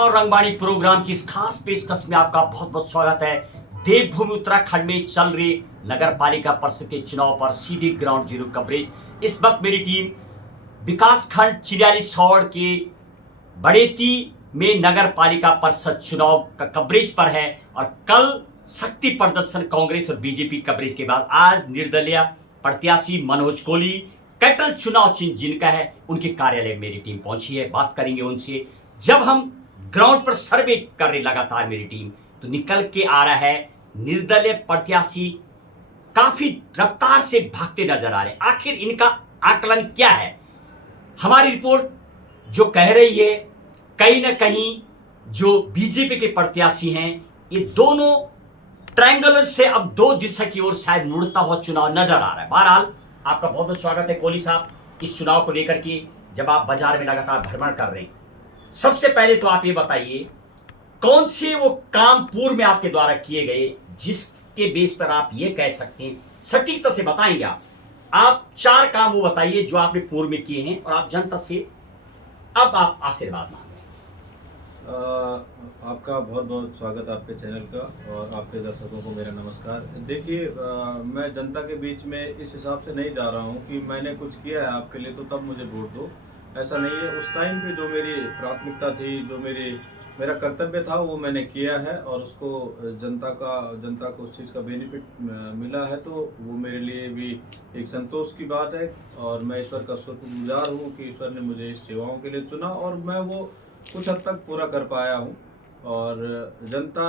और रंगबाणी प्रोग्राम की इस खास पेशकश में आपका बहुत बहुत स्वागत है। देवभूमि उत्तराखंड में चल रहे नगर पालिका परिषद के चुनाव पर सीधे ग्राउंड जीरो कवरेज। इस वक्त मेरी टीम विकास खंड चिड़ियाली सौड़ के बड़ेती में नगर पालिका परिषद चुनाव का कवरेज पर है और कल शक्ति प्रदर्शन कांग्रेस और बीजेपी कवरेज के बाद आज निर्दलीय प्रत्याशी मनोज कोहली कैटल चुनाव चिन्ह जिनका है उनके कार्यालय में मेरी टीम पहुंची है। बात करेंगे उनसे। जब हम ग्राउंड पर सर्वे कर रही लगातार मेरी टीम तो निकल के आ रहा है निर्दलीय प्रत्याशी काफी रफ्तार से भागते नजर आ रहे हैं। आखिर इनका आकलन क्या है? हमारी रिपोर्ट जो कह रही है कहीं ना कहीं जो बीजेपी के प्रत्याशी हैं ये दोनों ट्रायंगुलर से अब दो दिशा की ओर शायद मुड़ता हुआ चुनाव नजर आ रहा है। बहरहाल आपका बहुत बहुत स्वागत है कोहली साहब इस चुनाव को लेकर के। जब आप बाजार में लगातार भ्रमण कर रहे हैं, सबसे पहले तो आप ये बताइए कौन से वो काम पूर्व में आपके द्वारा किए गए जिसके बेस पर आप ये कह सकते हैं, सटीकता से बताएंगे आप चार काम वो बताइए जो आपने पूर्व में किए हैं और आप जनता से अब आप आशीर्वाद मांग रहे हैं। आपका बहुत बहुत स्वागत आपके चैनल का और आपके दर्शकों को मेरा नमस्कार। देखिए, मैं जनता के बीच में इस हिसाब से नहीं जा रहा हूँ कि मैंने कुछ किया है आपके लिए तो तब मुझे वोट दो, ऐसा नहीं है। उस टाइम पे जो मेरी प्राथमिकता थी, जो मेरा कर्तव्य था वो मैंने किया है और उसको जनता को उस चीज़ का बेनिफिट मिला है तो वो मेरे लिए भी एक संतोष की बात है। और मैं ईश्वर का शुक्रगुजार हूँ कि ईश्वर ने मुझे इस सेवाओं के लिए चुना और मैं वो कुछ हद तक पूरा कर पाया हूँ। और जनता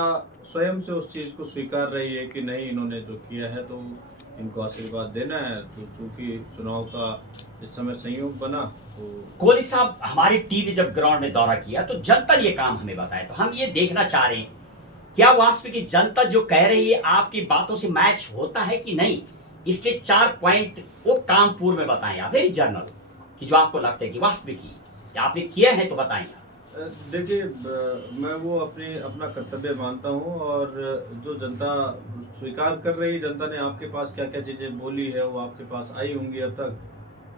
स्वयं से उस चीज़ को स्वीकार रही है कि नहीं, इन्होंने जो किया है तो इनको आशीर्वाद देना है। तो चूँकि चुनाव का इस समय संयोग बना तो कोहली साहब, हमारी टीम ने जब ग्राउंड में दौरा किया तो जनता ने ये काम हमें बताया, तो हम ये देखना चाह रहे हैं क्या वास्तविक की जनता जो कह रही है आपकी बातों से मैच होता है कि नहीं। इसके 4 पॉइंट वो काम पूर्व में बताएं आप, वेरी जनरल कि जो आपको लगता है कि वास्तविक ही आपने किया है तो बताएं आप। देखिए, मैं वो अपना कर्तव्य मानता हूँ और जो जनता स्वीकार कर रही है, जनता ने आपके पास क्या क्या चीज़ें बोली है वो आपके पास आई होंगी अब तक,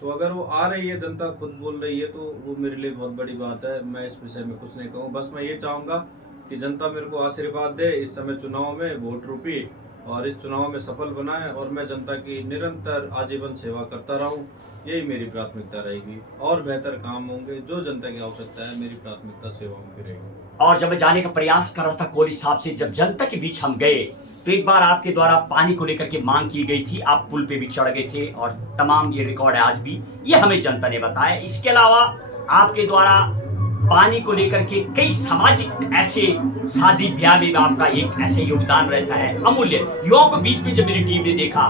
तो अगर वो आ रही है, जनता खुद बोल रही है तो वो मेरे लिए बहुत बड़ी बात है। मैं इस विषय में कुछ नहीं कहूँ, बस मैं ये चाहूँगा कि जनता मेरे को आशीर्वाद दे इस समय चुनाव में, वोट रूपी, और इस चुनाव में सफल बनाए और मैं जनता की निरंतर आजीवन सेवा करता रहूं। यही मेरी प्राथमिकता रहेगी और बेहतर काम होंगे। जो जनता की आवश्यकता है मेरी प्राथमिकता सेवाओं की रहेगी। और जब मैं जाने का प्रयास कर रहा था कोहली साहब से, जब जनता के बीच हम गए तो एक बार आपके द्वारा पानी को लेकर के मांग की गई थी, आप पुल पे भी चढ़ गए थे और तमाम ये रिकॉर्ड है आज भी, ये हमें जनता ने बताया। इसके अलावा आपके द्वारा पानी को लेकर के कई सामाजिक ऐसे शादी ब्याह में आपका एक ऐसे योगदान रहता है अमूल्य। युवाओं को बीच में जब मेरी टीम ने देखा,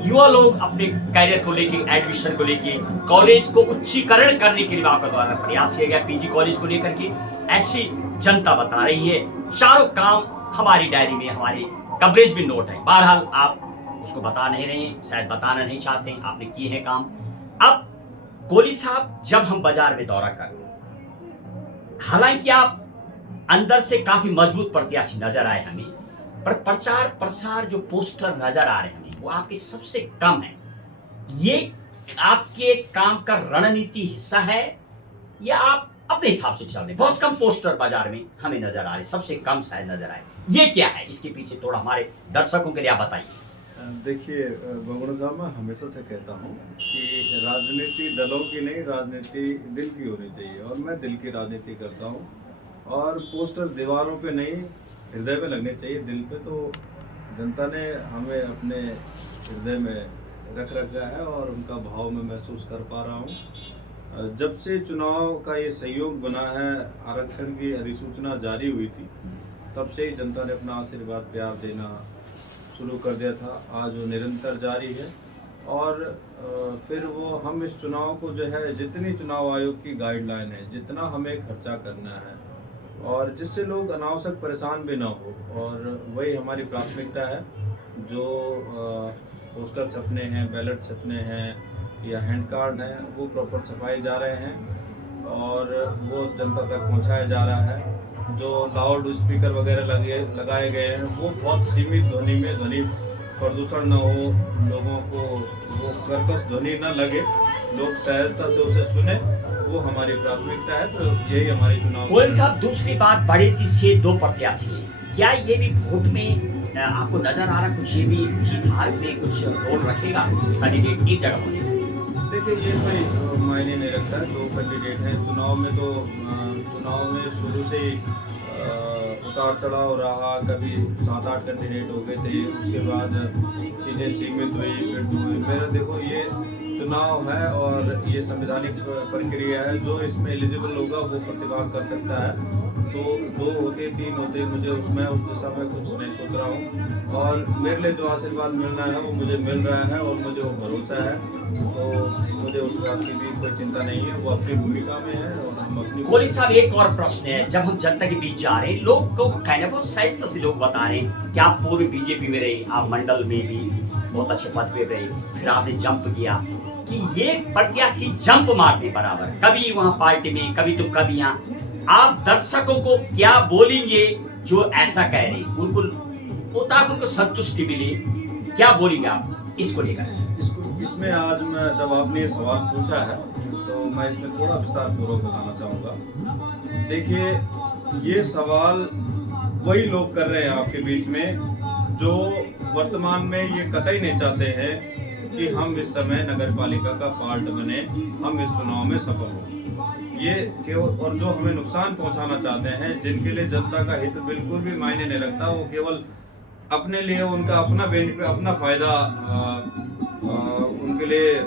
युवा लोग अपने कैरियर को लेके, एडमिशन को लेके, कॉलेज को उच्चीकरण करने के लिए आपका द्वारा प्रयास किया गया, पीजी कॉलेज को लेकर के, ऐसी जनता बता रही है। चारों काम हमारी डायरी में, हमारे कवरेज में नोट है। बहरहाल आप उसको बता नहीं रहे, शायद बताना नहीं चाहते, आपने किए हैं काम। अब कोहली साहब, जब हम बाजार में दौरा कर, हालांकि आप अंदर से काफी मजबूत प्रत्याशी नजर आए हमें, पर प्रचार प्रसार जो पोस्टर नजर आ रहे हैं हमें वो आपके सबसे कम है। ये आपके काम का रणनीति हिस्सा है या आप अपने हिसाब से चल रहे? बहुत कम पोस्टर बाजार में हमें नजर आ रहे, सबसे कम शायद नजर आए, ये क्या है? इसके पीछे थोड़ा हमारे दर्शकों के लिए आप बताइए। देखिए बंगड़ू साहब, मैं हमेशा से कहता हूँ कि राजनीति दलों की नहीं, राजनीति दिल की होनी चाहिए और मैं दिल की राजनीति करता हूँ। और पोस्टर दीवारों पे नहीं, हृदय पे लगने चाहिए, दिल पे। तो जनता ने हमें अपने हृदय में रख रखा है और उनका भाव मैं महसूस कर पा रहा हूँ। जब से चुनाव का ये सहयोग बना है, आरक्षण की अधिसूचना जारी हुई थी, तब से ही जनता ने अपना आशीर्वाद प्यार देना शुरू कर दिया था। आज वो निरंतर जारी है और फिर वो हम इस चुनाव को जो है, जितनी चुनाव आयोग की गाइडलाइन है, जितना हमें खर्चा करना है और जिससे लोग अनावश्यक परेशान भी ना हो, और वही हमारी प्राथमिकता है। जो पोस्टर छपने हैं, बैलेट छपने हैं या हैंड कार्ड हैं, वो प्रॉपर छपाए जा रहे हैं और वो जनता तक पहुंचाया जा रहा है। जो लाउड स्पीकर वगैरह लगाए गए हैं वो बहुत सीमित ध्वनि में, ध्वनि प्रदूषण न हो, लोगों को वो कर्कश ध्वनि न लगे, लोग सहजता से उसे सुने वो हमारी प्राथमिकता है, तो यही हमारी चुनाव। गोयल साहब, दूसरी बात, बढ़ेती से 2 प्रत्याशी हैं। क्या ये भी वोट में आपको नजर आ रहा कुछ ये भी जीत हार में कुछ रोल रखेगा कैंडिडेट एक जगह होने में? देखिए, ये कोई मायने नहीं रखता है। 2 कैंडिडेट हैं चुनाव में, तो चुनाव में शुरू से ही उतार चढ़ाव रहा। कभी 7-8 कैंडिडेट हो गए थे, उसके बाद चीज़ें सीमित हुई, फिर 2 हुई। मेरा देखो, ये चुनाव है और ये संवैधानिक प्रक्रिया है। जो इसमें एलिजिबल होगा वो प्रतिभाग कर सकता है। तो 2 होते 3 होते, मुझे उसमें उस दिशा में कुछ नहीं सोच रहा हूँ। और मेरे लिए जो आशीर्वाद मिलना है वो मुझे मिल रहा है और मुझे वो भरोसा है। तो मुझे उस बात की भी कोई चिंता नहीं है। वो अपनी भूमिका में है और हम अपनी। गोली साहब, एक और प्रश्न है। जब हम जनता के बीच जा रहे हैं, लोग को कहना बहुत शाइस्ता से लोग बता रहे हैं कि आप पूर्व बीजेपी में रहे, आप मंडल में भी बहुत अच्छे पद पे रहे, फिर आपने जंप किया, कि ये प्रत्याशी जंप मारने बराबर, कभी वहां पार्टी में, कभी तो कभी यहाँ। आप दर्शकों को क्या बोलेंगे जो ऐसा कह रहे हैं, उनको संतुष्टि मिली, क्या बोलेंगे आप इसको लेकर? इसमें आज मैं, जब आपने ये सवाल पूछा है, तो मैं इसमें थोड़ा विस्तार पूर्वक बताना चाहूँगा। देखिए, ये सवाल वही लोग कर रहे हैं आपके बीच में जो वर्तमान में ये कतई नहीं चाहते हैं कि हम इस समय नगर पालिका का पार्ट बने, हम इस चुनाव में सफल हों। ये केवल, और जो हमें नुकसान पहुंचाना चाहते हैं, जिनके लिए जनता का हित बिल्कुल भी मायने नहीं रखता, वो केवल अपने लिए, उनका अपना बेनिफिट, अपना फायदा उनके लिए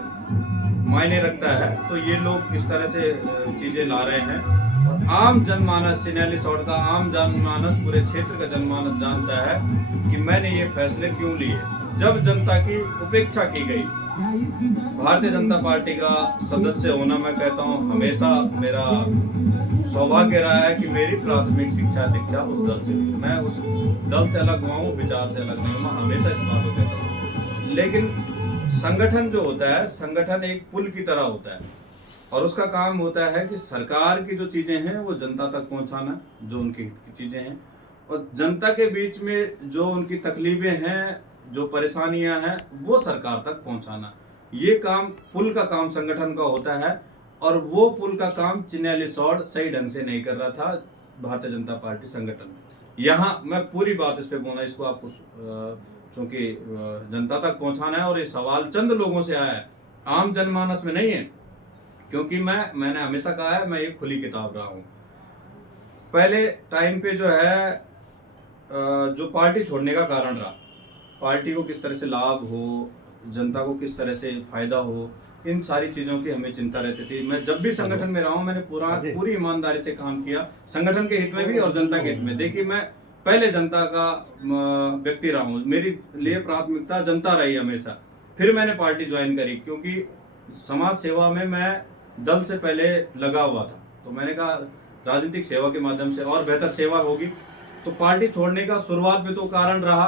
मायने रखता है। तो ये लोग इस तरह से चीजें ला रहे हैं। और आम जनमानस, चिन्याली सौड़ का आम जनमानस, पूरे क्षेत्र का जनमानस जानता है कि मैंने ये फैसले क्यों लिए। जब जनता की उपेक्षा की गई, भारतीय जनता पार्टी का सदस्य होना, मैं कहता हूँ, हमेशा मेरा सौभाग्य रहा है कि मेरी प्राथमिक शिक्षा दीक्षा उस दल से हुई। मैं उस दल से अलग हुआ हूँ, विचार से अलग नहीं हूँ, मैं हमेशा इस बात को कहता हूँ। लेकिन संगठन जो होता है, संगठन एक पुल की तरह होता है और उसका काम होता है कि सरकार की जो चीजें हैं वो जनता तक पहुंचाना, जो उनकी हित की चीजें हैं, और जनता के बीच में जो उनकी तकलीफें हैं, जो परेशानियां हैं, वो सरकार तक पहुंचाना। ये काम, पुल का काम संगठन का होता है। और वो पुल का काम चिन्याली सौड़ सही ढंग से नहीं कर रहा था भारतीय जनता पार्टी संगठन। यहाँ मैं पूरी बात इस पे बोलना, इसको आपको चूंकि जनता तक पहुंचाना है और ये सवाल चंद लोगों से आया है, आम जनमानस में नहीं है। क्योंकि मैंने हमेशा कहा है, मैं एक खुली किताब रहा हूँ। पहले टाइम पे जो है, जो पार्टी छोड़ने का कारण रहा, पार्टी को किस तरह से लाभ हो, जनता को किस तरह से फायदा हो, इन सारी चीजों की हमें चिंता रहती थी। मैं जब भी संगठन में रहा हूं, मैंने पूरी ईमानदारी से काम किया, संगठन के हित में भी और जनता के हित में। देखिए, मैं पहले जनता का व्यक्ति रहा हूं, मेरी लिए प्राथमिकता जनता रही हमेशा। फिर मैंने पार्टी ज्वाइन करी, क्योंकि समाज सेवा में मैं दल से पहले लगा हुआ था। तो मैंने कहा राजनीतिक सेवा के माध्यम से और बेहतर सेवा होगी। तो पार्टी छोड़ने का शुरुआत में तो कारण रहा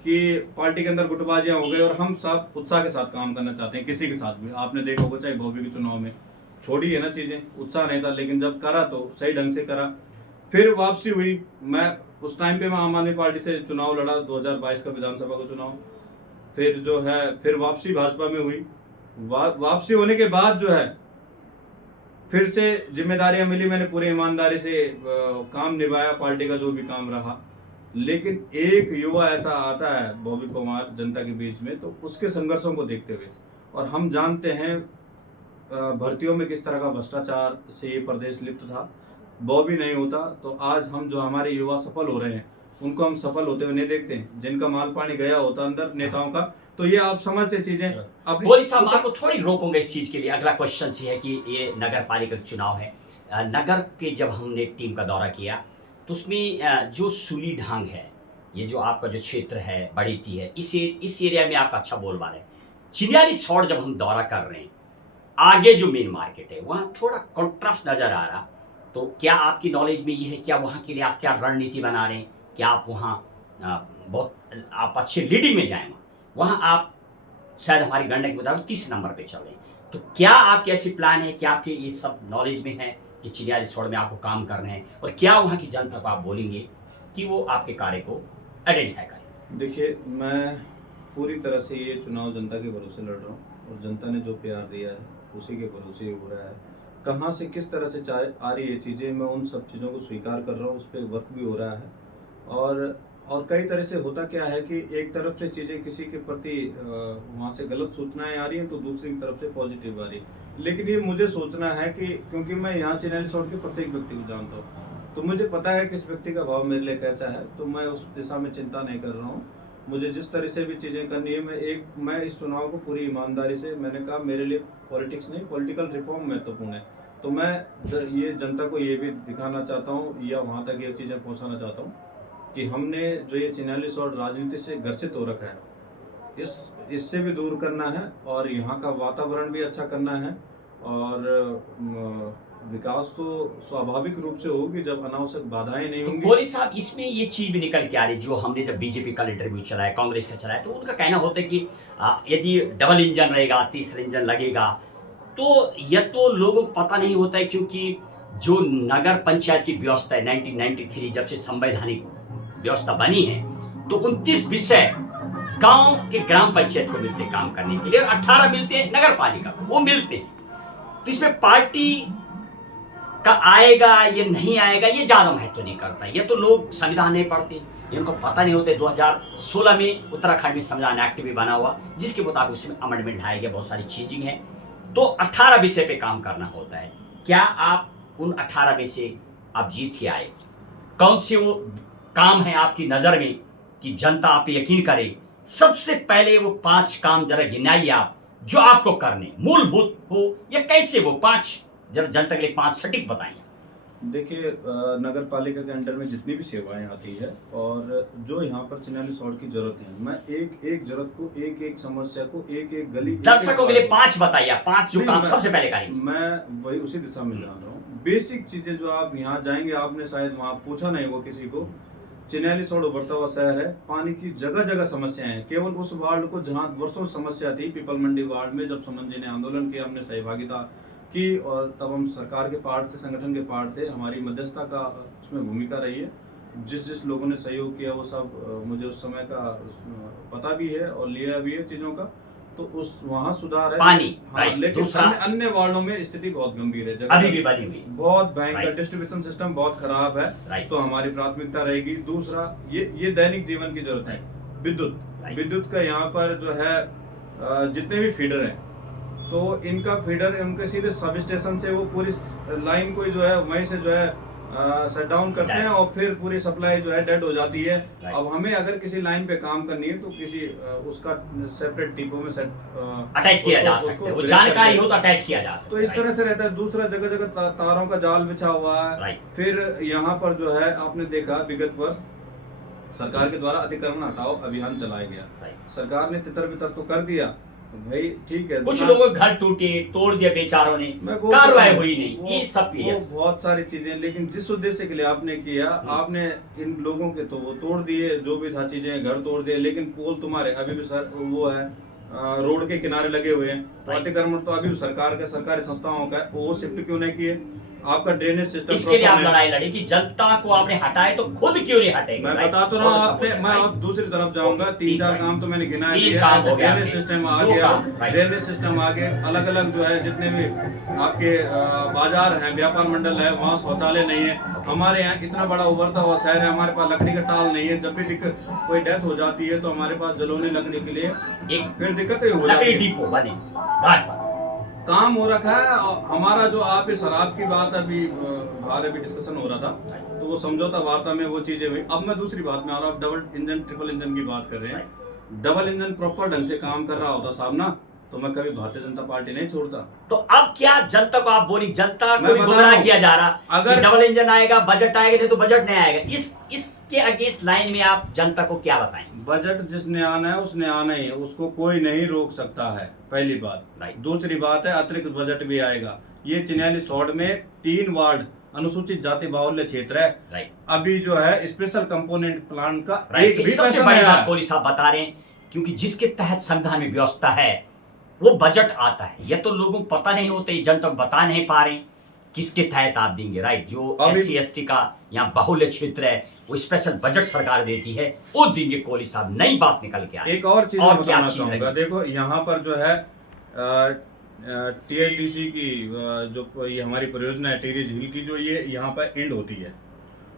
कि पार्टी के अंदर गुटबाजियां हो गई और हम सब उत्साह के साथ काम करना चाहते हैं, किसी के साथ भी। आपने देखा होगा, चाहे भोपी के चुनाव में छोड़ी है ना चीजें, उत्साह नहीं था, लेकिन जब करा तो सही ढंग से करा। फिर वापसी हुई। मैं उस टाइम पे मैं आम आदमी पार्टी से चुनाव लड़ा, 2022 का विधानसभा का चुनाव। फिर जो है, फिर वापसी भाजपा में हुई। वापसी होने के बाद जो है, फिर से जिम्मेदारियां मिली, मैंने पूरी ईमानदारी से काम निभाया, पार्टी का जो भी काम रहा। लेकिन एक युवा ऐसा आता है, बॉबी परमार, जनता के बीच में, तो उसके संघर्षों को देखते हुए, और हम जानते हैं भर्तियों में किस तरह का भ्रष्टाचार से ये प्रदेश लिप्त था, बॉबी नहीं होता तो आज हम जो हमारे युवा सफल हो रहे हैं, उनको हम सफल होते हुए नहीं देखते। जिनका माल पानी गया होता अंदर नेताओं का, तो ये आप समझते चीजें। बोली साहब, आपको थोड़ी रोकूंगा इस चीज के लिए। अगला क्वेश्चन ये है कि ये नगर पालिका का चुनाव है। नगर के जब हमने टीम का दौरा किया, तो उसमें जो सूली ढांग है, ये जो आपका जो क्षेत्र है, बढ़ेती है, इस एरिया में आप अच्छा बोलबाला है। चिन्याली सौड़ जब हम दौरा कर रहे हैं, आगे जो मेन मार्केट है, वहाँ थोड़ा कॉन्ट्रास्ट नजर आ रहा। तो क्या आपकी नॉलेज में ये है, क्या वहाँ के लिए आप क्या रणनीति बना रहे हैं? क्या आप वहाँ बहुत आप अच्छे लीडिंग में जाएं? वहाँ आप शायद हमारी गणना के मुताबिक 30 नंबर पे चल रहे हैं। तो क्या आपके ऐसी प्लान है, क्या आपके ये सब नॉलेज में है कि चिन्याली सौड़ में आपको काम करना है, और क्या वहाँ की जनता को आप बोलेंगे कि वो आपके कार्य को आइडेंटिफाई करें? देखिए, मैं पूरी तरह से ये चुनाव जनता के भरोसे लड़ रहा हूँ और जनता ने जो प्यार दिया है उसी के भरोसे हो रहा है। कहाँ से किस तरह से आ रही है चीज़ें, मैं उन सब चीज़ों को स्वीकार कर रहा हूँ, उस पर वर्क भी हो रहा है। और कई तरह से होता क्या है कि एक तरफ से चीज़ें किसी के प्रति वहाँ से गलत सूचनाएं आ रही हैं, तो दूसरी तरफ से पॉजिटिव आ रही है। लेकिन ये मुझे सोचना है कि क्योंकि मैं यहाँ चिन्हैनी रिसोर्ट के प्रत्येक व्यक्ति को जानता हूँ, तो मुझे पता है कि इस व्यक्ति का भाव मेरे लिए कैसा है, तो मैं उस दिशा में चिंता नहीं कर रहा हूँ। मुझे जिस तरह से भी चीज़ें करनी है, मैं इस चुनाव को पूरी ईमानदारी से, मैंने कहा मेरे लिए पॉलिटिक्स नहीं, पॉलिटिकल रिफॉर्म महत्वपूर्ण है। तो मैं ये जनता को ये भी दिखाना चाहता हूँ या वहाँ तक ये चीज़ें पहुँचाना चाहता हूँ कि हमने जो ये चिन्हैनी रिसोर्ट राजनीति से ग्रसित हो रखा है, इससे भी दूर करना है और यहाँ का वातावरण भी अच्छा करना है। और विकास तो स्वाभाविक रूप से होगी जब अनावश्यक बाधाएं नहीं होंगी। गोली साहब, इसमें ये चीज भी निकल के आ रही, जो हमने जब बीजेपी का इंटरव्यू चलाया, कांग्रेस का चलाया, तो उनका कहना होता है कि यदि डबल इंजन रहेगा, तीसरा इंजन लगेगा, तो यह तो लोगों को पता नहीं होता है, क्योंकि जो नगर पंचायत की व्यवस्था है 1993 जब से संवैधानिक व्यवस्था बनी है, तो 29 विषय गांव के ग्राम पंचायत को मिलते काम करने के लिए और 18 मिलते हैं नगर पालिका को, वो मिलते हैं। तो इसमें पार्टी का आएगा ये नहीं आएगा ये ज्यादा महत्व नहीं करता। ये तो लोग संविधान नहीं पढ़ते, इनको पता नहीं होते। 2016 में उत्तराखंड में संविधान एक्ट भी बना हुआ, जिसके मुताबिक उसमें अमेंडमेंट लाए गए, बहुत सारी चेंजिंग है। तो 18 विषय पे काम करना होता है। क्या आप उन 18 में से आप जीत के आए, कौन से वो काम है आपकी नजर में कि जनता आप पे यकीन करे? सबसे पहले वो 5 काम जरा गिनाइए आप, जो आपको करने मूलभूत हो, या कैसे वो 5 जरा जनता के लिए 5 सटीक बताइए। देखिए, नगर पालिका के अंडर में जितनी भी सेवाएं आती है और जो यहाँ पर चिन्हैनी रिसोर्ट की जरूरत है, मैं एक जरूरत को, एक समस्या को, एक गली, दर्शकों के लिए 5 बताइए, 5 जो काम सबसे पहले करेंगे। मैं वही उसी दिशा में जा रहा हूँ। बेसिक चीजें जो आप यहाँ जाएंगे, आपने शायद वहाँ पूछा नहीं वो किसी को, चिन्हैनी रिसोर्ट उभरता हुआ शहर है, पानी की जगह जगह समस्याएं हैं। केवल उस वार्ड को जहाँ वर्षों समस्या थी, पीपल मंडी वार्ड में, जब सुमन जी ने आंदोलन किया, हमने सहभागिता की और तब हम सरकार के पार्ट से, संगठन के पार्ट से, हमारी मध्यस्थता का उसमें भूमिका रही है। जिस लोगों ने सहयोग किया वो सब मुझे उस समय का पता भी है और लिया भी है चीज़ों का, तो उस वहाँ सुधार है पानी। हाँ, लेकिन अन्य वार्डों में स्थिति बहुत गंभीर है, अभी भी बनी हुई, बहुत भयंकर, डिस्ट्रीब्यूशन सिस्टम बहुत खराब है। तो हमारी प्राथमिकता रहेगी। दूसरा, ये दैनिक जीवन की जरूरत है, विद्युत का यहाँ पर जो है जितने भी फीडर हैं, तो इनका फीडर उनके सीधे सब स्टेशन से वो पूरी लाइन को जो है वहीं से जो है शट डाउन करते हैं और फिर पूरी सप्लाई जो है डेड हो जाती है। अब हमें अगर किसी लाइन पे काम करनी है तो किसी उसका सेपरेट डिपो में अटैच किया जा सकता है, वो जानकारी हो तो अटैच किया जा सकता है। तो इस तरह से रहता है। दूसरा, जगह जगह तारों का जाल बिछा हुआ है। फिर यहाँ पर जो है आपने देखा विगत वर्ष सरकार के द्वारा अतिक्रमण हटाओ अभियान चलाया गया, सरकार ने तितर बितर तो कर दिया भाई, ठीक है, कुछ लोगों के घर टूटे, तोड़ दिया बेचारों ने, कार्रवाई हुई नहीं, ये सब बहुत सारी चीजें। लेकिन जिस उद्देश्य के लिए आपने किया, आपने इन लोगों के तो वो तोड़ दिए, जो भी था चीजें, घर तोड़ दिए, लेकिन पोल तुम्हारे अभी भी सर वो है रोड के किनारे लगे हुए हैं। तो अतिक्रमण तो अभी सरकार का, सरकारी संस्थाओं का है, वो शिफ्ट क्यों नहीं किए? आपका ड्रेनेज सिस्टम, इसके लिए आप लड़ाई लड़ी कि जनता को आपने हटाए तो खुद क्यों नहीं हटेंगे? मैं बता तो रहा हूँ आपने, मैं आप दूसरी तरफ जाऊंगा। 3-4 काम तो मैंने गिना दिया। ड्रेनेज सिस्टम आ गया, ड्रेनेज सिस्टम आ गया, अलग अलग जो है जितने भी आपके बाजार हैं, व्यापार मंडल है, वहाँ शौचालय नहीं है। हमारे यहाँ इतना बड़ा उभरता हुआ शहर है, हमारे पास लकड़ी का टाल नहीं है। जब भी कोई डेथ हो जाती है तो हमारे पास जलोनी लकड़ी के लिए एक फिर दिक्कत हो जाती है। डिपो बने, घाट काम हो रखा है। और हमारा जो आप इस शराब की बात अभी बाहर अभी डिस्कशन हो रहा था, तो वो समझौता वार्ता में वो चीजें हुई। अब मैं दूसरी बात में आ रहा हूँ, डबल इंजन ट्रिपल इंजन की बात कर रहे हैं। डबल इंजन प्रॉपर ढंग से काम कर रहा होता साहब ना, तो मैं कभी भारतीय जनता पार्टी नहीं छोड़ता। तो अब क्या जनता को आप बोली, जनता को गुमराह किया जा रहा, अगर डबल इंजन आएगा, बजट आएगा, नहीं तो बजट नहीं आएगा। इसके अगेंस्ट लाइन में आप जनता को क्या बताएं? बजट जिसने आना है उसने आना ही है, उसको कोई नहीं रोक सकता है, पहली बात। दूसरी बात है, अतिरिक्त बजट भी आएगा। ये चिन्हैनी रिसोर्ट में 3 वार्ड अनुसूचित जाति बाहुल्य क्षेत्र है। अभी जो है स्पेशल कंपोनेंट प्लान का एक भी सबसे बड़ी बात कोहली साहब बता रहे हैं, क्योंकि जिसके तहत संविधान में व्यवस्था है वो बजट आता है। ये तो लोगों को पता नहीं होता, जनता को बता नहीं पा रहे किसके तहत आप देंगे। राइट, जो SC/ST का यहाँ बाहुल्य क्षेत्र है, वो स्पेशल बजट सरकार देती है, वो देंगे। कोहली साहब नई बात निकल के आए। एक और चीज बताना चाहूंगा, देखो यहाँ पर जो है टीएचडीसी की जो ये हमारी परियोजना है टिहरी झील की, जो ये यहाँ पर एंड होती है,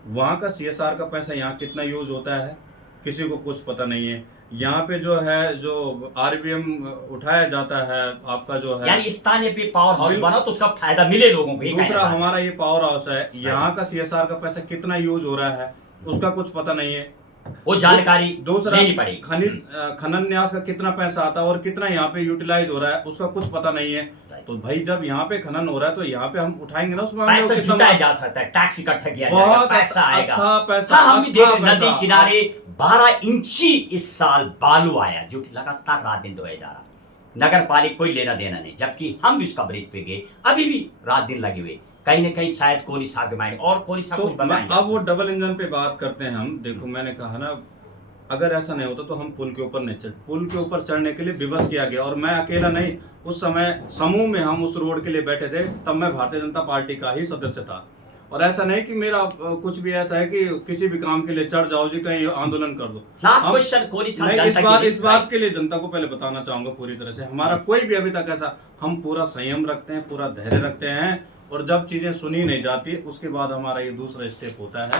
वहाँ का सीएसआर का पैसा यहाँ कितना यूज होता है किसी को कुछ पता नहीं है। यहाँ पे जो है जो आरबीएम उठाया जाता है आपका जो है, यानी स्थानीय पे पावर हाउस बना तो उसका फायदा मिले लोगों को, ये कहना दूसरा चाहते हैं। हमारा ये पावर हाउस है, यहाँ का सीएसआर का पैसा कितना यूज हो रहा है उसका कुछ पता नहीं है, वो जानकारी दूसरा लेनी पड़ेगी। खनिज खनन न्यास का कितना पैसा आता है और कितना यहाँ पे यूटिलाइज हो रहा है उसका कुछ पता नहीं है। तो भाई जब यहाँ पे खनन हो रहा है तो यहाँ पे हम उठाएंगे ना, उसमें पैसा जुटाया जा सकता है, टैक्स इकट्ठा किया जाएगा, पैसा आएगा। हाँ, हम भी देख रहे नदी किनारे 12 इंची इस साल बालू आया, जो कि लगातार रात दिन ढोया जा रहा। नगर पालिका कोई लेना देना नहीं, जबकि हम भी उसका ब्रिज पे गए, अभी भी रात दिन लगे हुए, कहीं ना कहीं शायद कोहली साहब के माइंड और कोहली साहब तो कुछ बताएंगे। अब वो डबल इंजन पे बात करते हैं हम। देखो मैंने कहा ना, अगर ऐसा नहीं होता तो हम पुल के ऊपर नहीं चढ़, पुल के ऊपर चढ़ने के लिए विवश किया गया, और मैं अकेला नहीं, उस समय समूह में हम उस रोड के लिए बैठे थे, तब मैं भारतीय जनता पार्टी का ही सदस्य था। और ऐसा नहीं कि मेरा कुछ भी ऐसा है कि किसी भी काम के लिए चढ़ जाओ जी, कहीं आंदोलन कर दो। लास्ट क्वेश्चन कोहली साहब, इस बात के लिए जनता को पहले बताना चाहूंगा पूरी तरह से, हमारा कोई भी अभी तक ऐसा, हम पूरा संयम रखते हैं, पूरा धैर्य रखते हैं, और जब चीजें सुनी नहीं जाती उसके बाद हमारा ये दूसरा स्टेप होता है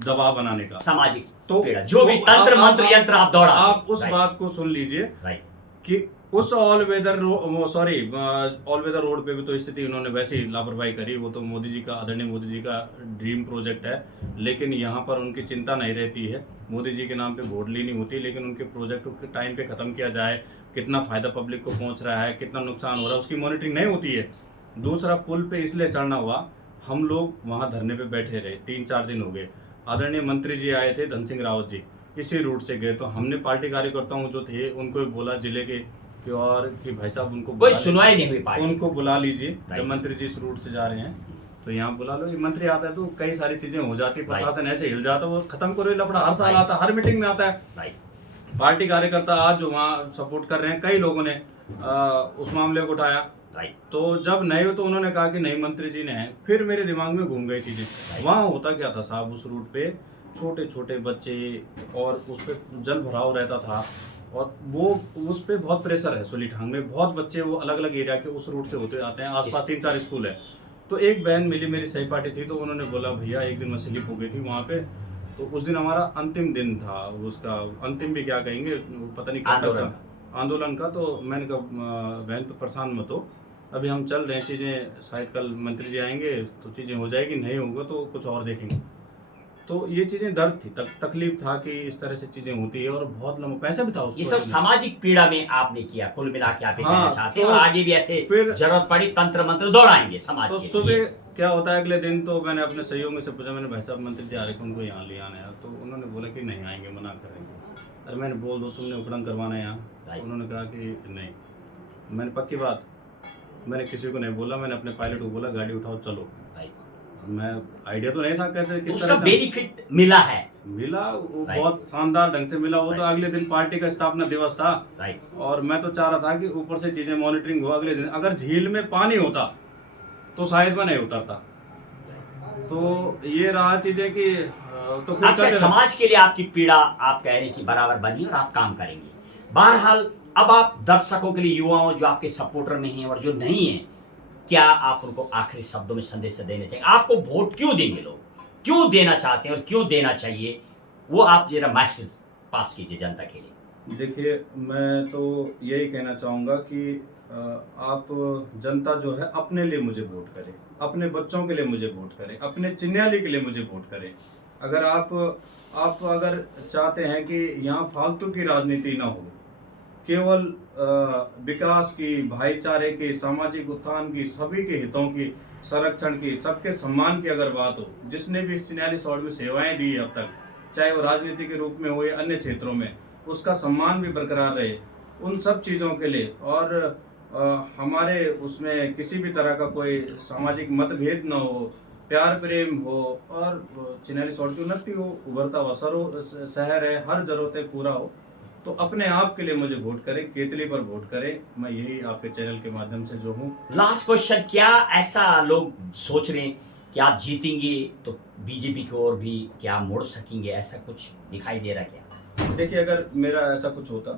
दबाव बनाने का, सामाजिक तो पीड़ा, जो भी तंत्र मंत्र यंत्र आप दौड़ा, आप उस बात को सुन लीजिए कि उस ऑल वेदर रोड पे भी तो स्थिति उन्होंने वैसे ही लापरवाही करी। वो तो मोदी जी का, आदरणीय मोदी जी का ड्रीम प्रोजेक्ट है, लेकिन यहाँ पर उनकी चिंता नहीं रहती है। मोदी जी के नाम पे वोट लेनी होती है, लेकिन उनके प्रोजेक्ट को टाइम पे खत्म किया जाए, कितना फायदा पब्लिक को पहुँच रहा है, कितना नुकसान हो रहा है, उसकी मॉनिटरिंग नहीं होती है। दूसरा, पुल पे इसलिए चढ़ना हुआ, हम लोग वहाँ धरने पे बैठे रहे, 3-4 दिन हो गए। आदरणीय मंत्री जी आए थे, धन सिंह रावत जी, इसी रूट से गए, तो हमने पार्टी कार्यकर्ताओं जो थे उनको भी बोला जिले के कि, और कि भाई साहब उनको कोई सुनवाई नहीं हुई पार्टी, उनको बुला लीजिए, जब मंत्री जी इस रूट से जा रहे हैं तो यहाँ बुला लो। ये मंत्री आता है तो कई सारी चीजें हो जाती है, प्रशासन ऐसे हिल जाता है, वो खत्म करो ये लफड़ा, हर साल आता है, हर मीटिंग में आता है। पार्टी कार्यकर्ता आज जो वहाँ सपोर्ट कर रहे हैं, कई लोगों ने उस मामले को उठाया, तो जब नहीं हो तो उन्होंने कहा कि नहीं मंत्री जी ने है, फिर मेरे दिमाग में घूम गई चीजें। वहाँ होता क्या था साहब, उस रूट पे छोटे छोटे बच्चे, और उस पे जल भराव रहता था, और वो उस पे बहुत प्रेशर है। सुलीठांग में बहुत बच्चे वो अलग अलग एरिया के उस रूट से होते आते हैं, आसपास 3-4 स्कूल है। तो एक बहन मिली, मेरी सहपाठी थी, तो उन्होंने बोला भैया एक दिन मैं स्लिप हो गई थी वहाँ पे, तो उस दिन हमारा अंतिम दिन था, उसका अंतिम भी क्या कहेंगे, पता नहीं क्या आंदोलन का। तो मैंने कहा बहन तो परेशान मत हो, अभी हम चल रहे हैं, चीज़ें शायद कल मंत्री जी आएंगे तो चीज़ें हो जाएगी, नहीं होगा तो कुछ और देखेंगे। तो ये चीज़ें दर्द थी, तकलीफ था कि इस तरह से चीज़ें होती है, और बहुत लंबा पैसा भी था उसको। ये सब सामाजिक पीड़ा में आपने किया, कुल मिला के आप कहना चाहते हैं, तो और आगे भी ऐसे जरूरत पड़ी तंत्र मंत्र दौड़ाएंगे समाज तो के। सुबह क्या होता है, अगले दिन तो मैंने अपने सहयोगी से पूछा, मैंने भाई साहब मंत्री जी आ रहे थे, उनको यहाँ ले आना है, तो उन्होंने बोला कि नहीं आएंगे, मना करेंगे। अरे मैंने बोल दो, तुमने उपड़न करवाना है यहाँ। उन्होंने कहा कि नहीं। मैंने पक्की बात, मैंने किसी को नहीं बोला, मैंने अपने पायलट को बोला गाड़ी उठाओ चलो। मैं आइडिया तो नहीं था कैसे किस उसका बेनिफिट मिला है, मिला वो बहुत शानदार ढंग से मिला। वो तो अगले दिन पार्टी का स्थापना दिवस था, और मैं तो चाह रहा था कि ऊपर से चीजें मॉनिटरिंग हो अगले दिन। अगर झील में पानी होता तो शायद मैं नहीं उतरता। तो ये रहा चीजें कि तो फिर अच्छा, समाज के लिए आपकी पीड़ा आप कह रहे हैं कि बराबर बनी और आप काम करेंगे। बहरहाल अब आप दर्शकों के लिए, युवाओं जो आपके सपोर्टर में हैं और जो नहीं है, क्या आप उनको आखिरी शब्दों में संदेश देना चाहिए? आपको वोट क्यों देंगे लोग, क्यों देना चाहते हैं और क्यों देना चाहिए, वो आप जरा मैसेज पास कीजिए जनता के लिए। देखिए, मैं तो यही कहना चाहूँगा कि आप जनता जो है अपने लिए मुझे वोट करे, अपने बच्चों के लिए मुझे वोट करे, अपने चिन्याली के लिए मुझे वोट करे। अगर आप अगर चाहते हैं कि यहाँ फालतू की राजनीति ना हो, केवल विकास की, भाईचारे की, सामाजिक उत्थान की, सभी के हितों की, संरक्षण की, सबके सम्मान की अगर बात हो, जिसने भी इस 46 वार्ड में सेवाएं दी अब तक, चाहे वो राजनीति के रूप में हो या अन्य क्षेत्रों में, उसका सम्मान भी बरकरार रहे, उन सब चीज़ों के लिए। और हमारे उसमें किसी भी तरह का कोई सामाजिक मतभेद न हो, प्यार प्रेम हो, और 46 वार्ड की उन्नति हो, उभरता हुआ शहर है, हर जरूरतें पूरा हो। तो अपने आप के लिए मुझे वोट करें, केतली पर वोट करें। मैं यही आपके चैनल के माध्यम से जो हूँ। लास्ट क्वेश्चन, क्या ऐसा लोग सोच रहे हैं कि आप जीतेंगे तो बीजेपी की ओर भी क्या मुड़ सकेंगे, ऐसा कुछ दिखाई दे रहा है क्या? देखिए, अगर मेरा ऐसा कुछ होता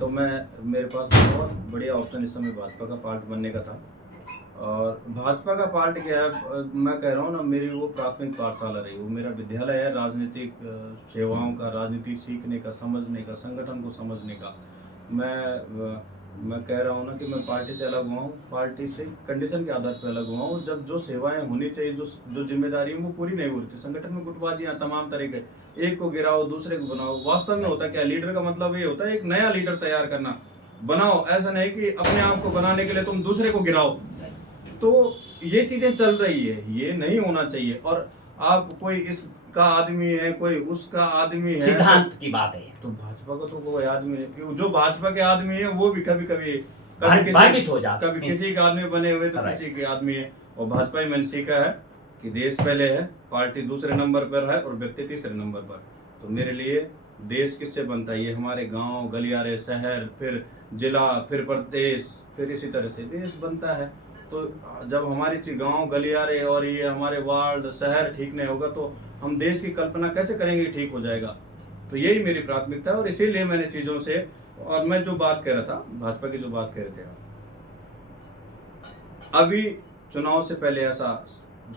तो मेरे पास बहुत बढ़िया ऑप्शन इस समय भाजपा का पार्ट बनने का था। और भाजपा का पार्ट क्या है, मैं कह रहा हूँ ना, मेरी वो प्राथमिक पाठशाला रही, वो मेरा विद्यालय है राजनीतिक सेवाओं का, राजनीति सीखने का, समझने का, संगठन को समझने का। मैं कह रहा हूँ ना कि मैं पार्टी से अलग हुआ हूँ, पार्टी से कंडीशन के आधार पर अलग हुआ हूँ। जब जो सेवाएं होनी चाहिए, जो जिम्मेदारी है, वो पूरी नहीं हो रही थी। संगठन में गुटबाजियाँ तमाम तरह के, एक को गिराओ दूसरे को बनाओ। वास्तव में होता क्या, लीडर का मतलब ये होता है एक नया लीडर तैयार करना, बनाओ। ऐसा नहीं कि अपने आप को बनाने के लिए तुम दूसरे को गिराओ। तो ये चीजें चल रही है, ये नहीं होना चाहिए। और आप कोई इसका आदमी है, कोई उसका आदमी है, सिद्धांत की बात है। तो भाजपा का तो कोई आदमी है, जो भाजपा के आदमी है वो भी कभी कभी भ्रमित हो जाते कभी किसी के आदमी बने हुए तो किसी के आदमी है। और भाजपा ही मैंने सीखा है कि देश पहले है, पार्टी दूसरे नंबर पर है और व्यक्ति तीसरे नंबर पर। तो मेरे लिए देश किससे बनता है, ये हमारे गांव गलियारे, शहर, फिर जिला, फिर प्रदेश, फिर इसी तरह से देश बनता है। तो जब हमारी गांव गलियारे और ये हमारे वार्ड शहर ठीक नहीं होगा तो हम देश की कल्पना कैसे करेंगे कि ठीक हो जाएगा। तो यही मेरी प्राथमिकता है और इसीलिए मैंने चीज़ों से, और मैं जो बात कह रहा था, भाजपा की जो बात कह रहे थे, अभी चुनाव से पहले ऐसा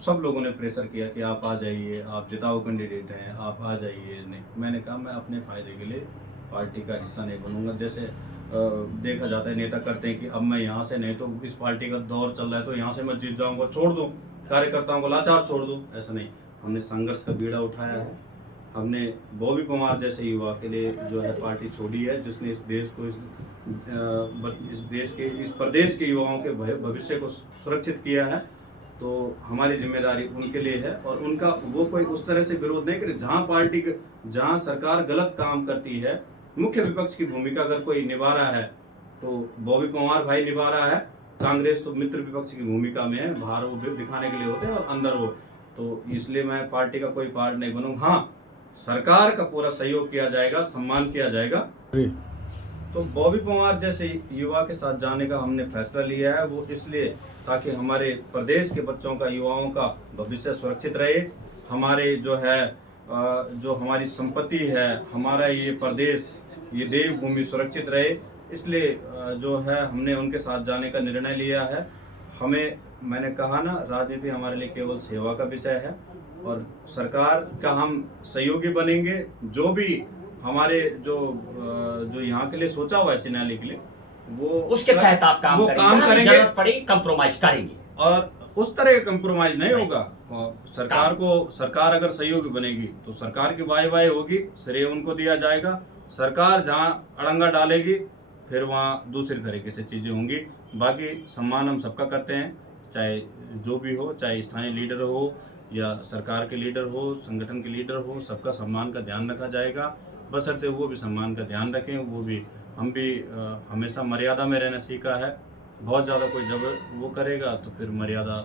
सब लोगों ने प्रेशर किया कि आप आ जाइए, आप जिताऊ कैंडिडेट हैं, आप आ जाइए। नहीं, मैंने कहा मैं अपने फायदे के लिए पार्टी का हिस्सा नहीं बनूंगा। जैसे देखा जाता है, नेता करते हैं कि अब मैं यहाँ से नहीं तो इस पार्टी का दौर चल रहा है तो यहाँ से मैं जीत जाऊंगा, छोड़ दूँ, कार्यकर्ताओं को लाचार छोड़ दूँ। ऐसा नहीं, हमने संघर्ष का बीड़ा उठाया है। हमने बॉबी कुमार जैसे युवा के लिए जो है पार्टी छोड़ी है, जिसने इस देश को, इस प्रदेश के युवाओं के भविष्य को सुरक्षित किया है। तो हमारी जिम्मेदारी उनके लिए है और उनका वो कोई उस तरह से विरोध नहीं करे। जहाँ सरकार गलत काम करती है, मुख्य विपक्ष की भूमिका अगर कोई निभा रहा है तो बॉबी कुमार भाई निभा रहा है। कांग्रेस तो मित्र विपक्ष की भूमिका में है, बाहर वो दिखाने के लिए होते हैं और अंदर वो। तो इसलिए मैं पार्टी का कोई पार्ट नहीं बनूंगा। हाँ, सरकार का पूरा सहयोग किया जाएगा, सम्मान किया जाएगा। तो बॉबी कुमार जैसे युवा के साथ जाने का हमने फैसला लिया है, वो इसलिए ताकि हमारे प्रदेश के बच्चों का, युवाओं का भविष्य सुरक्षित रहे। हमारे जो हमारी संपत्ति है, हमारा ये प्रदेश, ये देवभूमि सुरक्षित रहे। इसलिए जो है हमने उनके साथ जाने का निर्णय लिया है। मैंने कहा ना, राजनीति हमारे लिए केवल सेवा का विषय है और सरकार का हम सहयोगी बनेंगे। जो भी हमारे जो यहाँ के लिए सोचा हुआ है, चिन्हाली के लिए, वो उसके तहत आप काम करेंगे, जरूरत पड़ी कंप्रोमाइज करेंगे। और उस तरह का कंप्रोमाइज नहीं होगा। सरकार अगर सहयोगी बनेगी तो सरकार की वाह होगी, श्रेय उनको दिया जाएगा। सरकार जहाँ अड़ंगा डालेगी फिर वहाँ दूसरी तरीके से चीज़ें होंगी। बाकी सम्मान हम सबका करते हैं, चाहे जो भी हो, चाहे स्थानीय लीडर हो या सरकार के लीडर हो, संगठन के लीडर हो, सबका सम्मान का ध्यान रखा जाएगा। बशर्ते वो भी सम्मान का ध्यान रखें। हम भी हमेशा मर्यादा में रहना सीखा है। बहुत ज़्यादा कोई जब वो करेगा तो फिर मर्यादा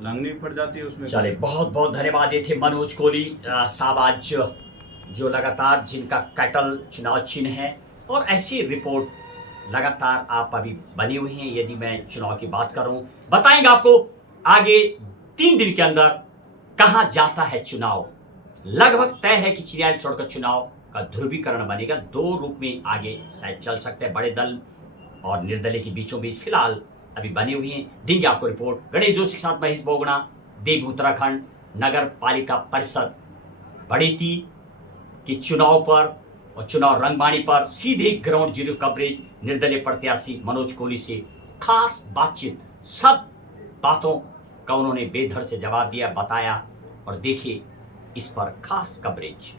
लांघनी पड़ जाती है उसमें। चले, बहुत बहुत धन्यवाद। ये थे मनोज कोहली साहब, आज जो लगातार जिनका कैटल चुनाव चिन्ह है, और ऐसी रिपोर्ट लगातार आप अभी बने हुए हैं। यदि मैं चुनाव की बात करूं, बताएंगे आपको आगे 3 दिन के अंदर कहां जाता है चुनाव। लगभग तय है कि चिन्याली सड़क का चुनाव का ध्रुवीकरण बनेगा। 2 रूप में आगे शायद चल सकते हैं, बड़े दल और निर्दलीय के बीचों बीच फिलहाल अभी बने हुए हैं। देंगे आपको रिपोर्ट। गणेश जोशी के साथ महेश बोगना, देव उत्तराखंड नगर पालिका परिषद बढ़ेती कि चुनाव पर और चुनाव रंगबाणी पर सीधे ग्राउंड जीरो कवरेज निर्दलीय प्रत्याशी मनोज कोहली से खास बातचीत। सब बातों का उन्होंने बेधड़ से जवाब दिया, बताया, और देखिए इस पर खास कवरेज।